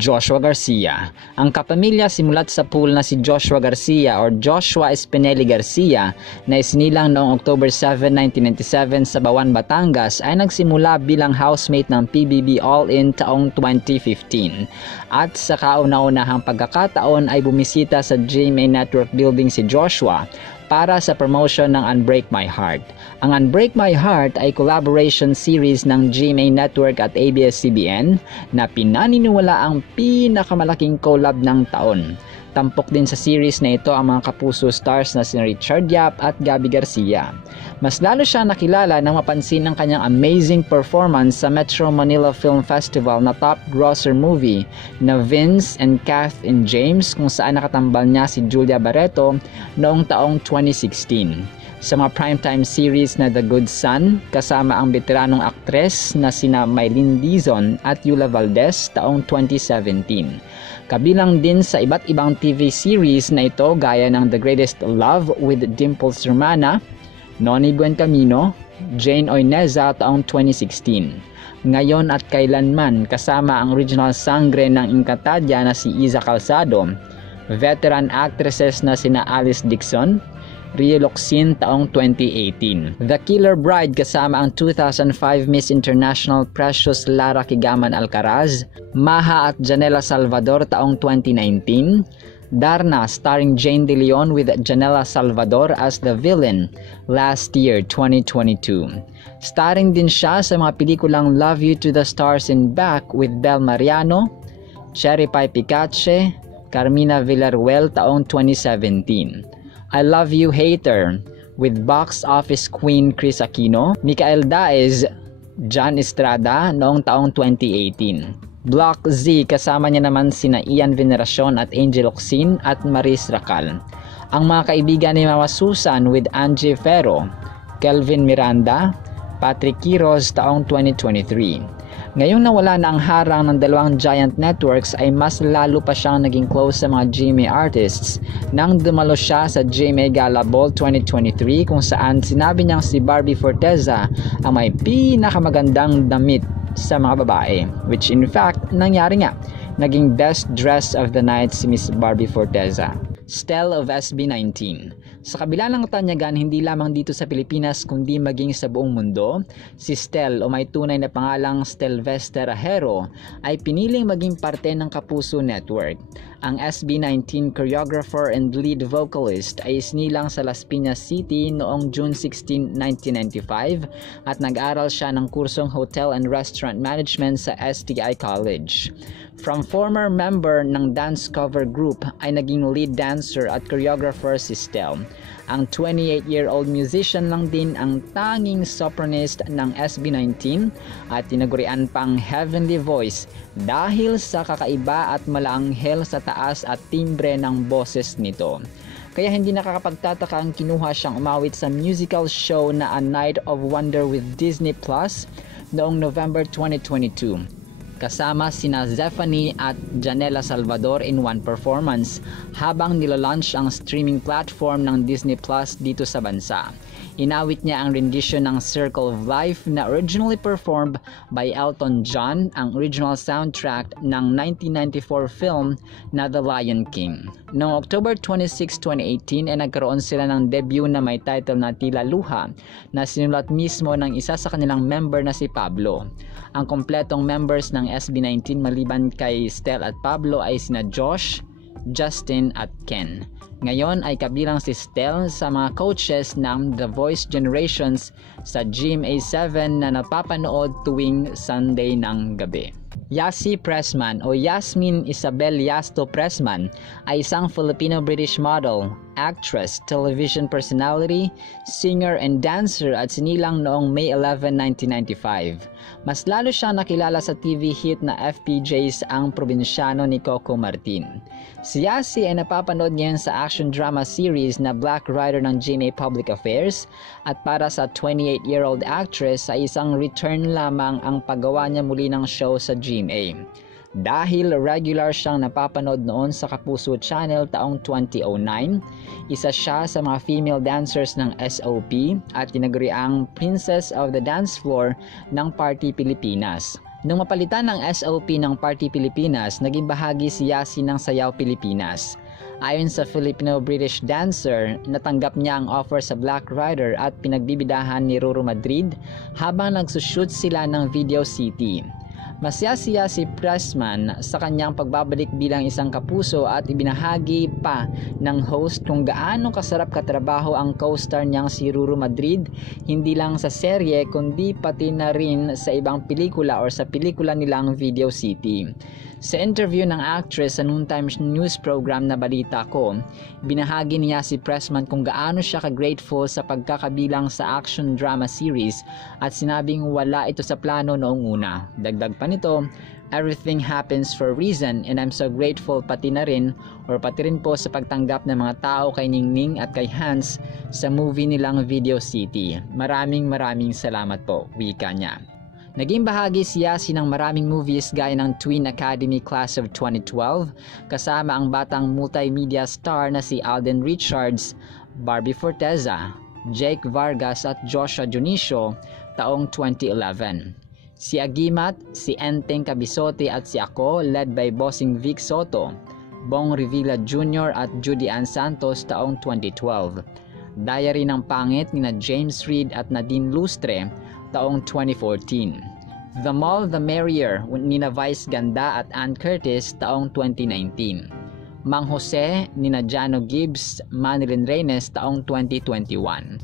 Joshua Garcia. Ang kapamilya simulat sa pool na si Joshua Garcia or Joshua Espineli Garcia na isinilang noong October 7, 1997 sa Bawan, Batangas ay nagsimula bilang housemate ng PBB All-In taong 2015. At sa kauna-unahang pagkakataon ay bumisita sa GMA Network building si Joshua para sa promotion ng Unbreak My Heart. Ang Unbreak My Heart ay collaboration series ng GMA Network at ABS-CBN na pinaniniwala ang pinakamalaking collab ng taon. Tampok din sa series na ito ang mga kapuso stars na si Richard Yap at Gabby Garcia. Mas lalo siya nakilala nang mapansin ng kanyang amazing performance sa Metro Manila Film Festival na top grosser movie na Vince and Kath and James, kung saan nakatambal niya si Julia Barreto noong taong 2016. Sa mga primetime series na The Good Son, kasama ang veteranong aktres na sina Mylene Dizon at Yula Valdez taong 2017. Kabilang din sa iba't ibang TV series na ito gaya ng The Greatest Love with Dimples Romana, Noni Buen Camino, Jane Oineza taong 2016. Ngayon at Kailanman, kasama ang original sangre ng Encantadia na si Iza Calzado, veteran actresses na sina Alice Dixon, Ria Locsin taong 2018. The Killer Bride kasama ang 2005 Miss International Precious Lara Kigaman Alcaraz, Maha at Janela Salvador taong 2019. Darna starring Jane De Leon with Janela Salvador as the villain last year 2022. Starring din siya sa mga pelikulang Love You to the Stars and Back with Bel Mariano, Cherry Pie Picache, Carmina Villarruel taong 2017. I Love You Hater with box office queen Chris Aquino, Micael Daez, John Estrada noong taong 2018. Block Z kasama niya naman sina Ian Veneracion at Angel Locsin at Maris Racal. Ang mga kaibigan ni Mama Susan with Angie Ferro, Kelvin Miranda, Patrick Quiroz taong 2023. Ngayong nawala na ang harang ng dalawang giant networks ay mas lalo pa siyang naging close sa mga GMA artists nang dumalo siya sa GMA Gala Ball 2023 kung saan sinabi niyang si Barbie Forteza ang may pinakamagandang damit sa mga babae, which in fact nangyari nga. Naging best dress of the night si Miss Barbie Forteza. Stell of SB19. Sa kabila ng katanyagan hindi lamang dito sa Pilipinas kundi maging sa buong mundo, si Stell o may tunay na pangalang Stelvester Ahero ay piniling maging parte ng Kapuso Network. Ang SB19 choreographer and lead vocalist ay isinilang sa Las Piñas City noong June 16, 1995 at nag-aral siya ng kursong Hotel and Restaurant Management sa STI College. From former member ng dance cover group ay naging lead dancer at choreographer si Stell. Ang 28-year-old musician lang din ang tanging sopranist ng SB19 at tinagurian pang Heavenly Voice dahil sa kakaiba at malaanghel sa taas at timbre ng boses nito. Kaya hindi nakakapagtataka ang kinuha siyang umawit sa musical show na A Night of Wonder with Disney Plus noong November 2022. Kasama sina Zephanie at Janela Salvador in one performance habang nilalaunch ang streaming platform ng Disney Plus dito sa bansa. Inawit niya ang rendition ng Circle of Life na originally performed by Elton John, ang original soundtrack ng 1994 film na The Lion King. Noong October 26, 2018 ay nagkaroon sila ng debut na may title na Tila Luha na sinulat mismo ng isa sa kanilang member na si Pablo. Ang kompletong members ng SB19 maliban kay Stell at Pablo ay sina Josh, Justin at Ken. Ngayon ay kabilang si Stell sa mga coaches ng The Voice Generations sa GMA7 na napapanood tuwing Sunday ng gabi. Yasi Pressman o Yasmin Isabel Yasto Pressman ay isang Filipino-British model, actress, television personality, singer and dancer at sinilang noong May 11, 1995. Mas lalo siya nakilala sa TV hit na FPJ's Ang Probinsyano ni Coco Martin. Si Yasi ay napapanood ngayon sa action drama series na Black Rider ng GMA Public Affairs at para sa 28-year-old actress ay isang return lamang ang paggawa niya muli ng show sa GMA. Dahil regular siyang napapanood noon sa Kapuso Channel taong 2009, isa siya sa mga female dancers ng SOP at tinaguriang Princess of the Dance Floor ng Party Pilipinas. Nung mapalitan ng SOP ng Party Pilipinas, naging bahagi si Yasi ng Sayaw Pilipinas. Ayon sa Filipino-British dancer, natanggap niya ang offer sa Black Rider at pinagbibidahan ni Ruru Madrid habang nagsushoot sila ng Video City. Masaya si Pressman sa kanyang pagbabalik bilang isang kapuso at ibinahagi pa ng host kung gaano kasarap katrabaho ang co-star niyang si Ruru Madrid, hindi lang sa serye kundi pati na rin sa ibang pelikula or sa pelikula nilang Video City. Sa interview ng actress sa noontime news program na Balita Ko, binahagi niya si Pressman kung gaano siya ka-grateful sa pagkakabilang sa action drama series at sinabing wala ito sa plano noong una. Dagdag pa nito, everything happens for a reason and I'm so grateful pati rin po sa pagtanggap ng mga tao kay Ningning at kay Hans sa movie nilang Video City. Maraming salamat po, wika niya. Naging bahagi siya ng maraming movies gaya ng Twin Academy Class of 2012 kasama ang batang multimedia star na si Alden Richards, Barbie Forteza, Jake Vargas at Joshua Dionisio taong 2011. Si Agimat, si Enteng Cabisote at si Ako led by Bossing Vic Soto, Bong Revilla Jr. at Judy Ann Santos taong 2012. Diary ng Pangit ni James Reid at Nadine Lustre taong 2014. The More the Merrier ni Vice Ganda at Ann Curtis taong 2019. Mang Jose ni Jano Gibbs, Manilyn Reynes taong 2021.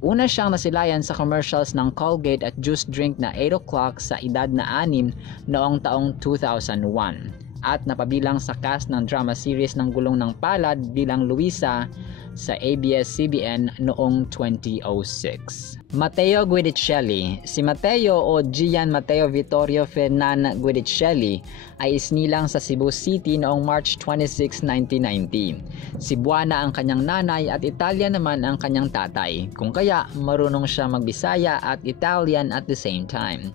Una siyang nasilayan sa commercials ng Colgate at juice drink na 8 o'clock sa edad na 6 noong taong 2001 at napabilang sa cast ng drama series ng Gulong ng Palad bilang Luisa sa ABS-CBN noong 2006. Matteo Guidicelli. Si Matteo o Gian Matteo Vittorio Fernan Guidicelli ay isnilang sa Cebu City noong March 26, 1990. Cebuana ang kanyang nanay at Italian naman ang kanyang tatay, kung kaya marunong siya magbisaya at Italian at the same time.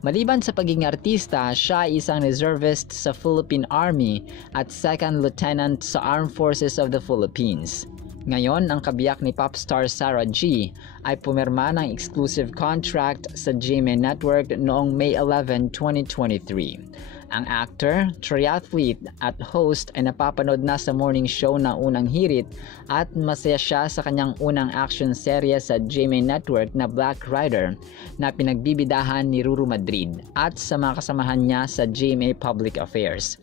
Maliban sa pagiging artista, siya ay isang reservist sa Philippine Army at second lieutenant sa Armed Forces of the Philippines. Ngayon, ang kabiyak ni pop star Sarah G ay pumirma ng exclusive contract sa GMA Network noong May 11, 2023. Ang actor, triathlete at host ay napapanood na sa morning show na Unang Hirit at masaya siya sa kanyang unang action serye sa GMA Network na Black Rider na pinagbibidahan ni Ruru Madrid at sa mga kasamahan niya sa GMA Public Affairs.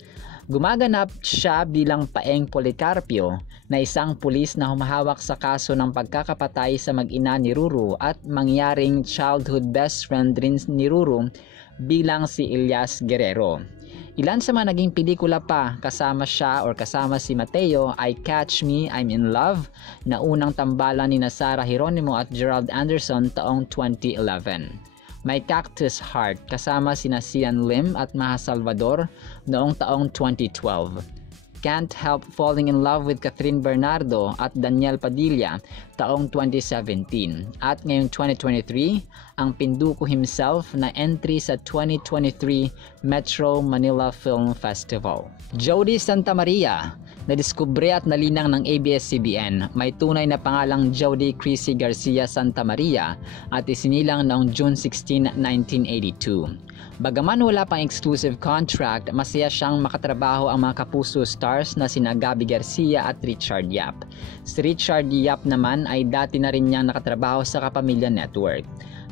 Gumaganap siya bilang Paeng Policarpio na isang pulis na humahawak sa kaso ng pagkakapatay sa mag-ina ni Ruru at mangyaring childhood best friend rin ni Ruru bilang si Elias Guerrero. Ilan sa mga naging pelikula pa kasama siya or kasama si Matteo ay Catch Me, I'm in Love na unang tambalan ni Sara Geronimo at Gerald Anderson taong 2011. May Cactus Heart kasama sina Sian Lim at Maha Salvador noong taong 2012. Can't Help Falling in Love with Catherine Bernardo at Daniel Padilla taong 2017. At ngayong 2023, ang Pinduko himself na entry sa 2023 Metro Manila Film Festival. Jody Santa Maria, nadiskubre at nalinang ng ABS-CBN. May tunay na pangalang Jody Chrissy Garcia Santa Maria at isinilang noong June 16, 1982. Bagaman wala pang exclusive contract, masaya siyang makatrabaho ang mga kapuso stars na sina Gabby Garcia at Richard Yap. Si Richard Yap naman ay dati na rin niyang nakatrabaho sa Kapamilya Network.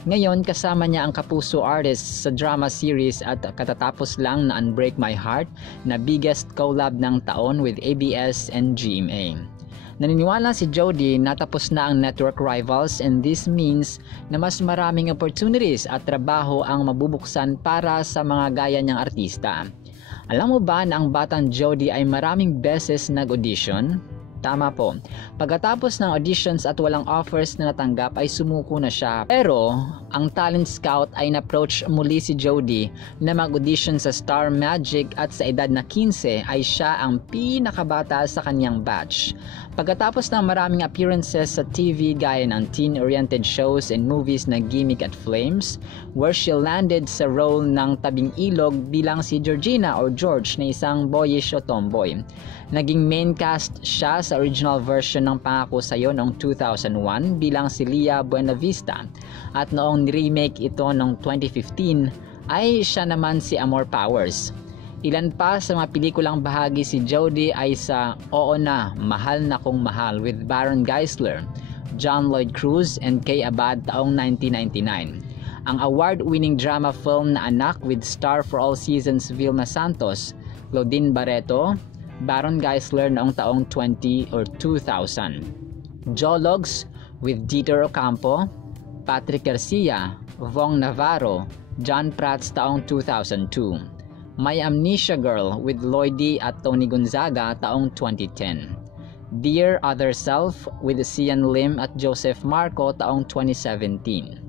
Ngayon, kasama niya ang kapuso artists sa drama series at katatapos lang na Unbreak My Heart na biggest collab ng taon with ABS and GMA. Naniniwala si Jody na tapos na ang network rivals and this means na mas maraming opportunities at trabaho ang mabubuksan para sa mga gaya niyang artista. Alam mo ba na ang batang Jody ay maraming beses nag-audition? Tama po. Pagkatapos ng auditions at walang offers na natanggap ay sumuko na siya. Pero ang talent scout ay na-approach muli si Jody na mag-audition sa Star Magic at sa edad na 15 ay siya ang pinakabata sa kanyang batch. Pagkatapos ng maraming appearances sa TV gaya ng teen-oriented shows and movies na Gimmick at Flames, where she landed sa role ng Tabing Ilog bilang si Georgina or George na isang boyish o tomboy. Naging main cast siya sa original version ng Pangako Sa'yo noong 2001 bilang si Leah Buenavista at noong remake ito noong 2015 ay siya naman si Amor Powers. Ilan pa sa mga pelikulang bahagi si Jodie ay sa Oo Na, Mahal Na Kung Mahal with Baron Geisler, John Lloyd Cruz and Kay Abad taong 1999. Ang award-winning drama film na Anak with star for all seasons Vilma Santos, Claudine Barreto, Baron Geisler noong taong 2000. Jologs with Dieter Ocampo, Patrick Garcia, Vong Navarro, John Prats taong 2002. My Amnesia Girl with Lloydie at Tony Gonzaga taong 2010. Dear Other Self with Sian Lim at Joseph Marco taong 2017.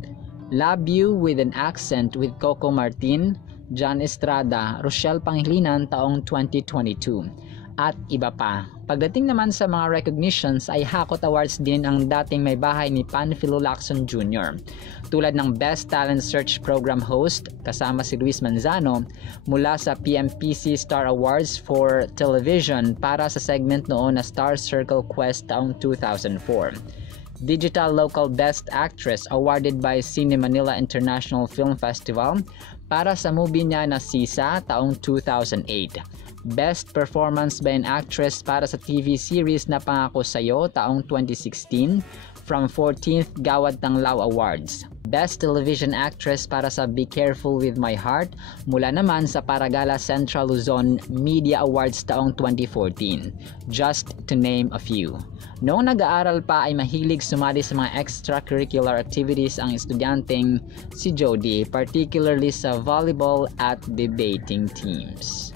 Love You with an Accent with Coco Martin, John Estrada, Rochelle Pangilinan taong 2022. At iba pa. Pagdating naman sa mga recognitions ay Hakot Awards din ang dating may bahay ni Panfilo Lacson Jr. Tulad ng Best Talent Search Program Host kasama si Luis Manzano mula sa PMPC Star Awards for Television para sa segment noon na Star Circle Quest taong 2004. Digital Local Best Actress awarded by Cine Manila International Film Festival para sa movie niya na Sisa taong 2008. Best Performance by an Actress para sa TV series na Pangako Sa'yo taong 2016 from 14th Gawad Tanglao Awards. Best Television Actress para sa Be Careful with My Heart mula naman sa Paragala Central Luzon Media Awards taong 2014. Just to name a few. Noong nag-aaral pa ay mahilig sumali sa mga extracurricular activities ang estudyanteng si Jodie, particularly sa volleyball at debating teams.